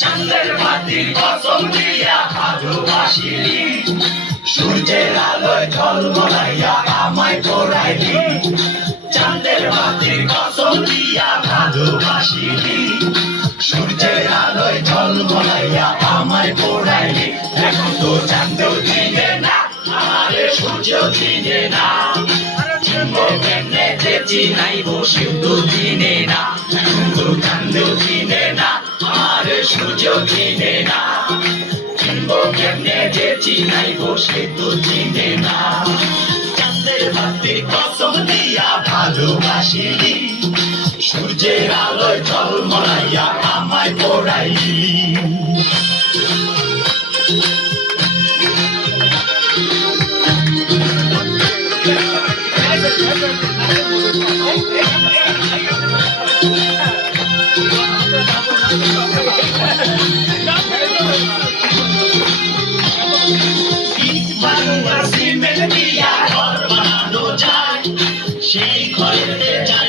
চাঁদের বাতির কসম দিয়া ভালোবাসিলি, সূর্যের আলোয় ঝলমলাইয়া আমায় পড়াইলি। চাঁদের বাতির কসম দিয়া ভালোবাসিলি, সূর্যের আলোয় ঝলমলাইয়া আমায় পড়াইলি। এখন তো চাঁদেও চিনে না, আমারে সূর্যও চিনে না। চিনবো কেমনে যে চিনাইবো সেও তো চিনে না। এখন তো চাঁদেও চিনে না, আমারে সূর্যও চিনে না। চিনবো কেমনে যে চিনাইবো সে তো চিনে না। চাঁদের বাতির কসম দিয়া ভালোবাসিলি, সূর্যের আলোয় ঝলমলাইয়া আমায় পড়াইলি। সিমেন্ট দিয়া ঘর বানানো যায়, সেই ঘরেতে যায়